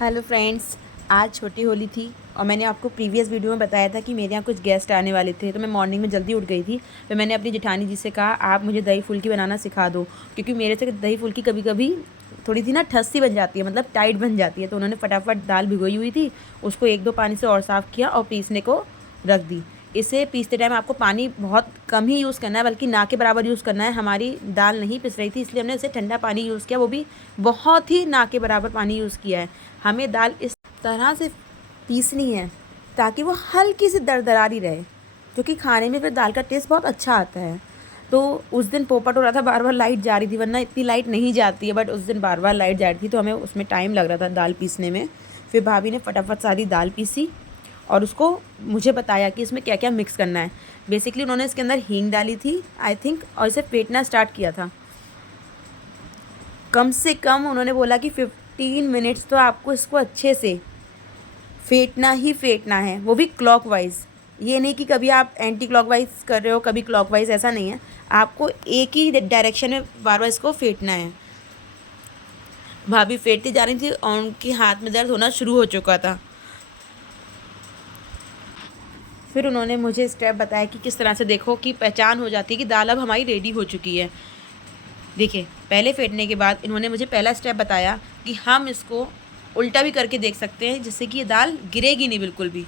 Hello friends, आज छोटी होली थी और मैंने आपको प्रीवियस वीडियो में बताया था कि मेरे यहाँ कुछ गेस्ट आने वाले थे, तो मैं मॉर्निंग में जल्दी उठ गई थी। तो मैंने अपनी जेठानी जी से कहा आप मुझे दही फुल्की बनाना सिखा दो, क्योंकि मेरे से दही फुल्की कभी कभी थोड़ी सी ना ठस सी बन जाती है, मतलब टाइट बन जाती है। तो उन्होंने फटाफट दाल भिगोई हुई थी, उसको 1-2 पानी से और साफ़ किया और पीसने को रख दी। इसे पीसते टाइम आपको पानी बहुत कम ही यूज़ करना है, बल्कि ना के बराबर यूज़ करना है। हमारी दाल नहीं पिस रही थी, इसलिए हमने इसे ठंडा पानी यूज़ किया, वो भी बहुत ही ना के बराबर पानी यूज़ किया है। हमें दाल इस तरह से पीसनी है ताकि वो हल्की सी दरदरारी रहे, जो कि खाने में फिर दाल का टेस्ट बहुत अच्छा आता है। तो उस दिन पोपट हो रहा था, बार बार लाइट जा रही थी, वरना इतनी लाइट नहीं जाती है, बट उस दिन बार बार लाइट जा रही थी, तो हमें उसमें टाइम लग रहा था दाल पीसने में। फिर भाभी ने फटाफट सारी दाल पीसी और उसको मुझे बताया कि इसमें क्या क्या मिक्स करना है। बेसिकली उन्होंने इसके अंदर हींग डाली थी आई थिंक, और इसे फेंटना स्टार्ट किया था। कम से कम उन्होंने बोला कि 15 मिनट्स तो आपको इसको अच्छे से फेंटना ही फेंटना है, वो भी क्लॉकवाइज। ये नहीं कि कभी आप एंटी क्लॉकवाइज कर रहे हो कभी क्लॉकवाइज, ऐसा नहीं है। आपको एक ही डायरेक्शन में बार बार इसको फेंटना है। भाभी फेंटती जा रही थी और उनके हाथ में दर्द होना शुरू हो चुका था। फिर उन्होंने मुझे स्टेप बताया कि किस तरह से देखो कि पहचान हो जाती है कि दाल अब हमारी रेडी हो चुकी है। देखिए, पहले फेंटने के बाद इन्होंने मुझे पहला स्टेप बताया कि हम इसको उल्टा भी करके देख सकते हैं, जिससे कि ये दाल गिरेगी नहीं बिल्कुल भी।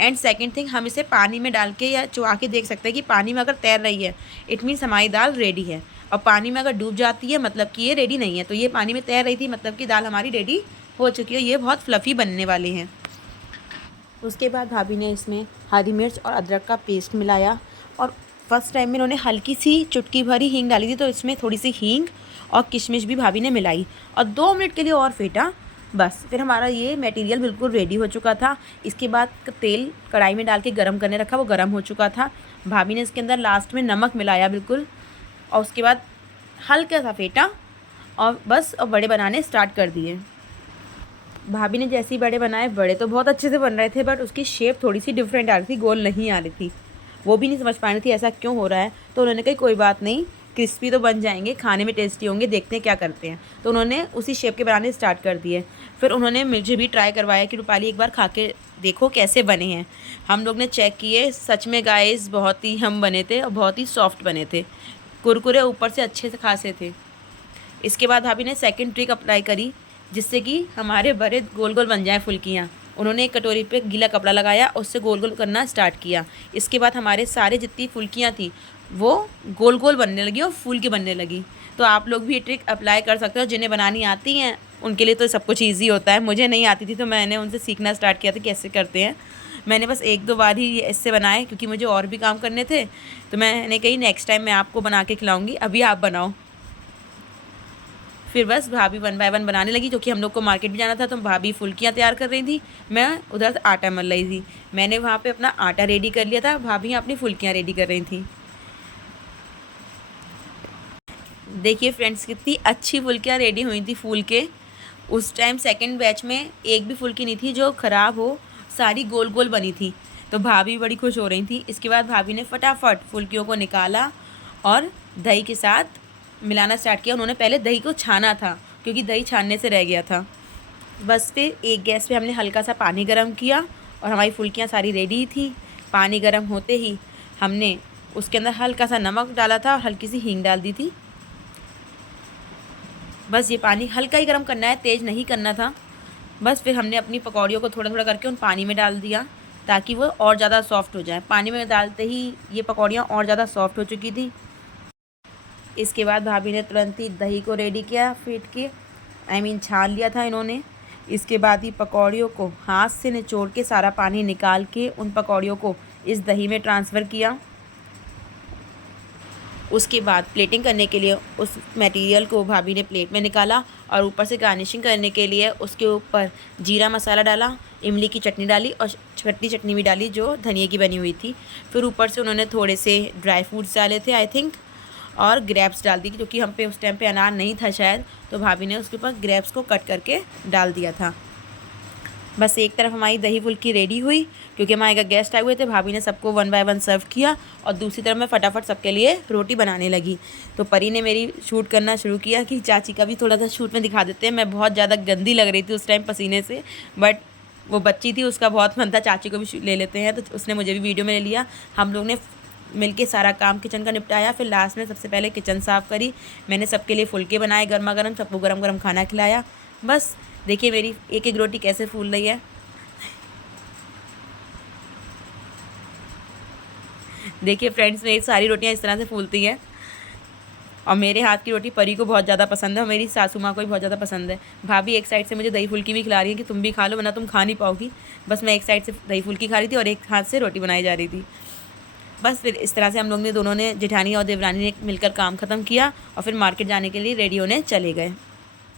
एंड सेकंड थिंग, हम इसे पानी में डाल के या चुआ के देख सकते हैं कि पानी में अगर तैर रही है इट मीन्स हमारी दाल रेडी है, और पानी में अगर डूब जाती है मतलब कि ये रेडी नहीं है। तो ये पानी में तैर रही थी मतलब कि दाल हमारी रेडी हो चुकी है, ये बहुत फ्लफ़ी बनने वाले हैं। उसके बाद भाभी ने इसमें हरी मिर्च और अदरक का पेस्ट मिलाया, और फर्स्ट टाइम में इन्होंने हल्की सी चुटकी भरी हींग डाली थी, तो इसमें थोड़ी सी हींग और किशमिश भी भाभी ने मिलाई और 2 मिनट के लिए और फेंटा। बस फिर हमारा ये मटेरियल बिल्कुल रेडी हो चुका था। इसके बाद तेल कढ़ाई में डाल के गरम करने रखा, वो गरम हो चुका था। भाभी ने इसके अंदर लास्ट में नमक मिलाया बिल्कुल, और उसके बाद हल्का सा फेंटा और बस और बड़े बनाने स्टार्ट कर दिए। भाभी ने जैसे ही बड़े बनाए, बड़े तो बहुत अच्छे से बन रहे थे, बट उसकी शेप थोड़ी सी डिफरेंट आ रही थी, गोल नहीं आ रही थी। वो भी नहीं समझ पा रही थी ऐसा क्यों हो रहा है। तो उन्होंने कहा कोई बात नहीं, क्रिस्पी तो बन जाएंगे, खाने में टेस्टी होंगे, देखते हैं क्या करते हैं। तो उन्होंने उसी शेप के बनाने स्टार्ट कर दिए। फिर उन्होंने मुझे भी ट्राई करवाया कि रूपाली एक बार खा के देखो कैसे बने हैं। हम लोग ने चेक किए, सच में गाइस बहुत ही हम बने थे और बहुत ही सॉफ्ट बने थे, कुरकुरे ऊपर से अच्छे से खासे थे। इसके बाद भाभी ने सेकंड ट्रिक अप्लाई करी, जिससे कि हमारे बड़े गोल गोल बन जाएँ फुल्कियाँ। उन्होंने एक कटोरी पे गीला कपड़ा लगाया, उससे गोल गोल करना स्टार्ट किया। इसके बाद हमारे सारे जितनी फुल्कियाँ थी वो गोल गोल बनने लगी और फूल के बनने लगी। तो आप लोग भी ये ट्रिक अप्लाई कर सकते हो, जिन्हें बनानी आती हैं उनके लिए तो सब कुछ ईजी होता है। मुझे नहीं आती थी, तो मैंने उनसे सीखना स्टार्ट किया था कैसे करते हैं। मैंने बस 1-2 बार ही इससे बनाए, क्योंकि मुझे और भी काम करने थे। तो मैंने कही नेक्स्ट टाइम मैं आपको बना के खिलाऊँगी, अभी आप बनाओ। फिर बस भाभी 1 बाय 1 बनाने लगी, क्योंकि हम लोग को मार्केट भी जाना था, तो भाभी फुल्कियाँ तैयार कर रही थी, मैं उधर आटा मल रही थी। मैंने वहाँ पे अपना आटा रेडी कर लिया था, भाभी अपनी फुल्कियाँ रेडी कर रही थी। देखिए फ्रेंड्स, कितनी अच्छी फुल्कियाँ रेडी हुई थी फूल के। उस टाइम सेकंड बैच में एक भी फुल्की नहीं थी जो ख़राब हो, सारी गोल गोल बनी थी। तो भाभी बड़ी खुश हो रही थी। इसके बाद भाभी ने फटाफट फुल्कियों को निकाला और दही के साथ मिलाना स्टार्ट किया। उन्होंने पहले दही को छाना था, क्योंकि दही छानने से रह गया था। बस फिर एक गैस पे हमने हल्का सा पानी गर्म किया और हमारी फुल्कियाँ सारी रेडी थी। पानी गर्म होते ही हमने उसके अंदर हल्का सा नमक डाला था और हल्की सी हींग डाल दी थी। बस ये पानी हल्का ही गर्म करना है, तेज़ नहीं करना था। बस फिर हमने अपनी पकौड़ियों को थोड़ा थोड़ा करके उन पानी में डाल दिया, ताकि वो और ज़्यादा सॉफ्ट हो जाए। पानी में डालते ही ये पकौड़ियाँ और ज़्यादा सॉफ्ट हो चुकी थी। इसके बाद भाभी ने तुरंत ही दही को रेडी किया, फेंट के छान लिया था इन्होंने। इसके बाद ही पकौड़ियों को हाथ से निचोड़ के सारा पानी निकाल के उन पकौड़ियों को इस दही में ट्रांसफ़र किया। उसके बाद प्लेटिंग करने के लिए उस मटेरियल को भाभी ने प्लेट में निकाला, और ऊपर से गार्निशिंग करने के लिए उसके ऊपर जीरा मसाला डाला, इमली की चटनी डाली और खट्टी चटनी भी डाली जो धनिया की बनी हुई थी। फिर ऊपर से उन्होंने थोड़े से ड्राई फ्रूट्स डाले थे आई थिंक, और ग्रेप्स डाल दी, क्योंकि हम पे उस टाइम पे अनार नहीं था शायद, तो भाभी ने उसके ऊपर ग्रेप्स को कट करके डाल दिया था। बस एक तरफ हमारी दही फुल्की रेडी हुई क्योंकि हमारे घर गेस्ट आए हुए थे, भाभी ने सबको 1 बाय 1 सर्व किया और दूसरी तरफ मैं फटाफट सबके लिए रोटी बनाने लगी। तो परी ने मेरी शूट करना शुरू किया कि चाची का भी थोड़ा सा शूट में दिखा देते हैं। मैं बहुत ज़्यादा गंदी लग रही थी उस टाइम पसीने से, बट वो बच्ची थी, उसका बहुत मन था चाची को भी ले लेते हैं, तो उसने मुझे भी वीडियो में ले लिया। हम लोग ने मिलके सारा काम किचन का निपटाया। फिर लास्ट में सबसे पहले किचन साफ़ करी, मैंने सबके लिए फुलके बनाए गर्मा गर्म, सबको गर्म गर्म खाना खिलाया। बस देखिए मेरी एक एक रोटी कैसे फूल रही है। देखिए फ्रेंड्स, मेरी सारी रोटियां इस तरह से फूलती हैं और मेरे हाथ की रोटी परी को बहुत ज़्यादा पसंद है और मेरी सासू माँ को भी बहुत ज़्यादा पसंद है। भाभी एक साइड से मुझे दही फुल्की भी खिला रही है कि तुम भी खा लो वरना तुम खा नहीं पाओगी। बस मैं एक साइड से दही फुल्की खा रही थी और एक हाथ से रोटी बनाई जा रही थी। बस फिर इस तरह से हम लोग ने दोनों ने, जेठानी और देवरानी ने मिलकर काम ख़त्म किया और फिर मार्केट जाने के लिए रेडी होने चले गए।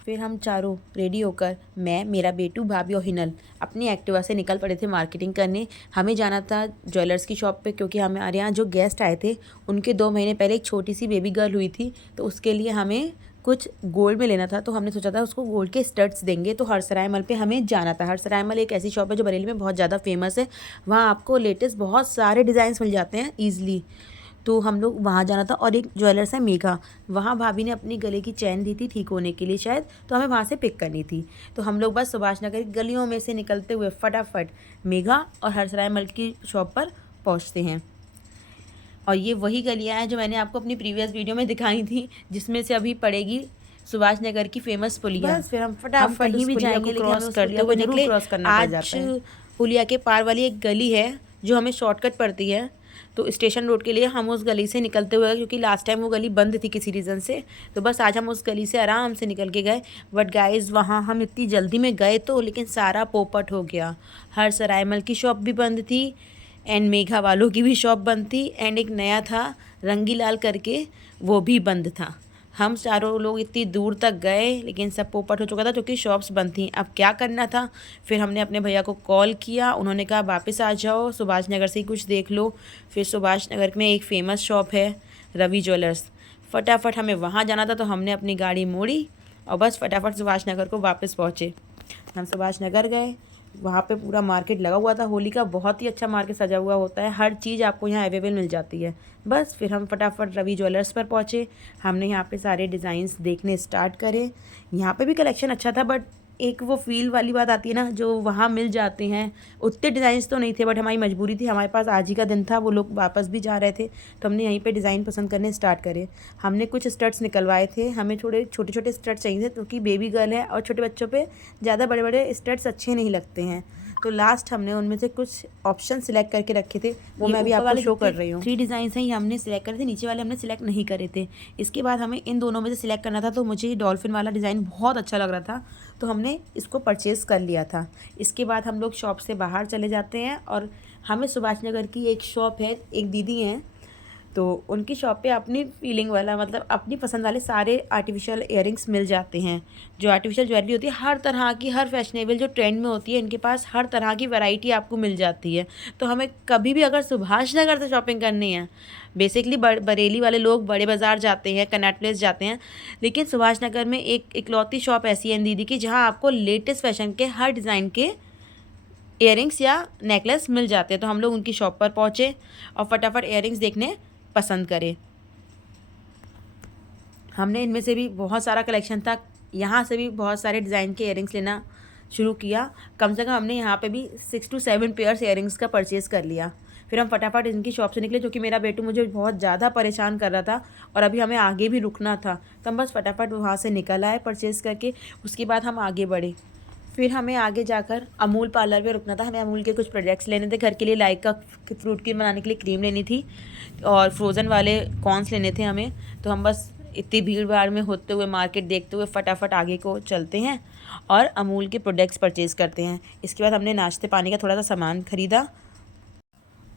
फिर हम चारों रेडी होकर, मैं, मेरा बेटू, भाभी और हिनल, अपनी एक्टिवा से निकल पड़े थे मार्केटिंग करने। हमें जाना था ज्वेलर्स की शॉप पे क्योंकि हमारे यहाँ जो गेस्ट आए थे उनके 2 महीने पहले एक छोटी सी बेबी गर्ल हुई थी, तो उसके लिए हमें कुछ गोल्ड में लेना था। तो हमने सोचा था उसको गोल्ड के स्टड्स देंगे, तो हरसराय मल पे हमें जाना था। हरसराय मल एक ऐसी शॉप है जो बरेली में बहुत ज़्यादा फेमस है, वहाँ आपको लेटेस्ट बहुत सारे डिज़ाइंस मिल जाते हैं ईजिली। तो हम लोग वहाँ जाना था। और एक ज्वेलर्स है मेघा, वहाँ भाभी ने अपनी गले की चैन दी थी ठीक होने के लिए शायद, तो हमें वहाँ से पिक करनी थी। तो हम लोग बस सुभाष नगर की गलियों में से निकलते हुए फटाफट मेघा और हरसराय मल की शॉप पर पहुँचते हैं। और ये वही गलियाँ हैं जो मैंने आपको अपनी प्रीवियस वीडियो में दिखाई थी, जिसमें से अभी पड़ेगी सुभाष नगर की फेमस पुलिया। बस फिर हम फटाफट कहीं भी जाएंगे क्रॉस करते हुए निकले। आज पुलिया के पार वाली एक गली है जो हमें शॉर्टकट पड़ती है, तो स्टेशन रोड के लिए हम उस गली से निकलते हुए, क्योंकि लास्ट टाइम वो गली बंद थी किसी रीज़न से, तो बस आज हम उस गली से आराम से निकल के गए। बट गाइस, वहाँ हम इतनी जल्दी में गए तो लेकिन सारा पोपट हो गया। हर सरायमल की शॉप भी बंद थी एंड मेघा वालों की भी शॉप बंद थी एंड एक नया था रंगीलाल करके, वो भी बंद था। हम चारों लोग इतनी दूर तक गए लेकिन सब पोपट हो चुका था क्योंकि शॉप्स बंद थी। अब क्या करना था, फिर हमने अपने भैया को कॉल किया, उन्होंने कहा वापस आ जाओ, सुभाष नगर से ही कुछ देख लो। फिर सुभाष नगर में एक फ़ेमस शॉप है रवि ज्वेलर्स, फटाफट हमें वहाँ जाना था, तो हमने अपनी गाड़ी मोड़ी और बस फटाफट सुभाष नगर को वापस पहुँचे। हम सुभाष नगर गए, वहाँ पे पूरा मार्केट लगा हुआ था होली का, बहुत ही अच्छा मार्केट सजा हुआ होता है, हर चीज़ आपको यहाँ अवेलेबल मिल जाती है। बस फिर हम फटाफट रवि ज्वेलर्स पर पहुँचे, हमने यहाँ पे सारे डिज़ाइंस देखने स्टार्ट करे। यहाँ पे भी कलेक्शन अच्छा था, बट एक वो फील वाली बात आती है ना, जो वहाँ मिल जाते हैं। उतने डिज़ाइंस तो नहीं थे बट हमारी मजबूरी थी, हमारे पास आज ही का दिन था, वो लोग वापस भी जा रहे थे, तो हमने यहीं पे डिज़ाइन पसंद करने स्टार्ट करे। हमने कुछ स्टड्स निकलवाए थे, हमें थोड़े छोटे छोटे स्टड्स चाहिए थे क्योंकि बेबी गर्ल है और छोटे बच्चों पे ज़्यादा बड़े बड़े स्टड्स अच्छे नहीं लगते हैं। तो लास्ट हमने उनमें से कुछ ऑप्शन सिलेक्ट करके रखे थे, वो मैं अभी आपको शो कर रही हूँ। 3 डिज़ाइंस हैं, ये हमने सिलेक्ट करे थे, नीचे वाले हमने सिलेक्ट नहीं करे थे। इसके बाद हमें इन दोनों में से सिलेक्ट करना था, तो मुझे डॉल्फिन वाला डिज़ाइन बहुत अच्छा लग रहा था, तो हमने इसको परचेज़ कर लिया था। इसके बाद हम लोग शॉप से बाहर चले जाते हैं और हमें सुभाष नगर की एक शॉप है, एक दीदी हैं, तो उनकी शॉप पे अपनी फीलिंग वाला, मतलब अपनी पसंद वाले सारे आर्टिफिशियल इयररिंग्स मिल जाते हैं। जो आर्टिफिशियल ज्वेलरी होती है हर तरह की, हर फैशनेबल जो ट्रेंड में होती है, इनके पास हर तरह की वैरायटी आपको मिल जाती है। तो हमें कभी भी अगर सुभाष नगर से शॉपिंग करनी है, बेसिकली बरेली वाले लोग बड़े बाज़ार जाते हैं, कनॉट प्लेस जाते हैं, लेकिन सुभाष नगर में एक इकलौती शॉप ऐसी है दीदी की, जहाँ आपको लेटेस्ट फैशन के हर डिज़ाइन के इयररिंग्स या नेकलेस मिल जाते हैं। तो हम लोग उनकी शॉप पर पहुँचे और फटाफट इयररिंग्स देखने पसंद करें। हमने इनमें से भी बहुत सारा कलेक्शन था, यहाँ से भी बहुत सारे डिज़ाइन के इयररिंग्स लेना शुरू किया। कम से कम हमने यहाँ पे भी 6 to 7 पेयर्स इयररिंग्स का परचेज़ कर लिया। फिर हम फटाफट इनकी शॉप से निकले क्योंकि मेरा बेटू मुझे बहुत ज़्यादा परेशान कर रहा था और अभी हमें आगे भी रुकना था, तो हम बस फटाफट वहाँ से निकल आए परचेज़ करके। उसके बाद हम आगे बढ़े, फिर हमें आगे जाकर अमूल पार्लर में रुकना था। हमें अमूल के कुछ प्रोडक्ट्स लेने थे घर के लिए, लाइक का फ्रूट क्रीम बनाने के लिए क्रीम लेनी थी और फ्रोज़न वाले कॉर्न्स लेने थे हमें। तो हम बस इतनी भीड़ भाड़ में होते हुए, मार्केट देखते हुए फटाफट आगे को चलते हैं और अमूल के प्रोडक्ट्स परचेज़ करते हैं। इसके बाद हमने नाश्ते पानी का थोड़ा सा सामान ख़रीदा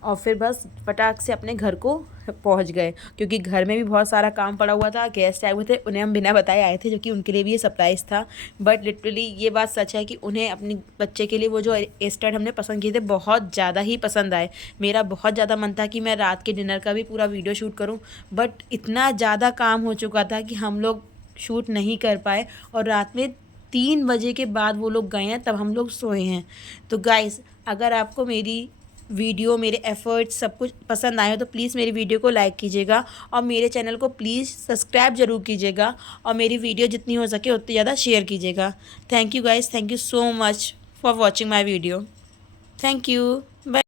और फिर बस फटाक से अपने घर को पहुंच गए क्योंकि घर में भी बहुत सारा काम पड़ा हुआ था। गेस्ट आए हुए थे, उन्हें हम बिना बताए आए थे, जो कि उनके लिए भी ये सरप्राइज़ था। बट लिटरली ये बात सच है कि उन्हें अपने बच्चे के लिए वो जो स्टड हमने पसंद किए थे बहुत ज़्यादा ही पसंद आए। मेरा बहुत ज़्यादा मन था कि मैं रात के डिनर का भी पूरा वीडियो शूट करूँ, बट इतना ज़्यादा काम हो चुका था कि हम लोग शूट नहीं कर पाए और रात में 3 बजे के बाद वो लोग गए हैं, तब हम लोग सोए हैं। तो गाइस, अगर आपको मेरी वीडियो, मेरे एफ़र्ट्स सब कुछ पसंद आए हो तो प्लीज़ मेरी वीडियो को लाइक कीजिएगा और मेरे चैनल को प्लीज़ सब्सक्राइब ज़रूर कीजिएगा और मेरी वीडियो जितनी हो सके उतनी ज़्यादा शेयर कीजिएगा। Thank you guys, thank you so much for watching my video. Thank you, bye.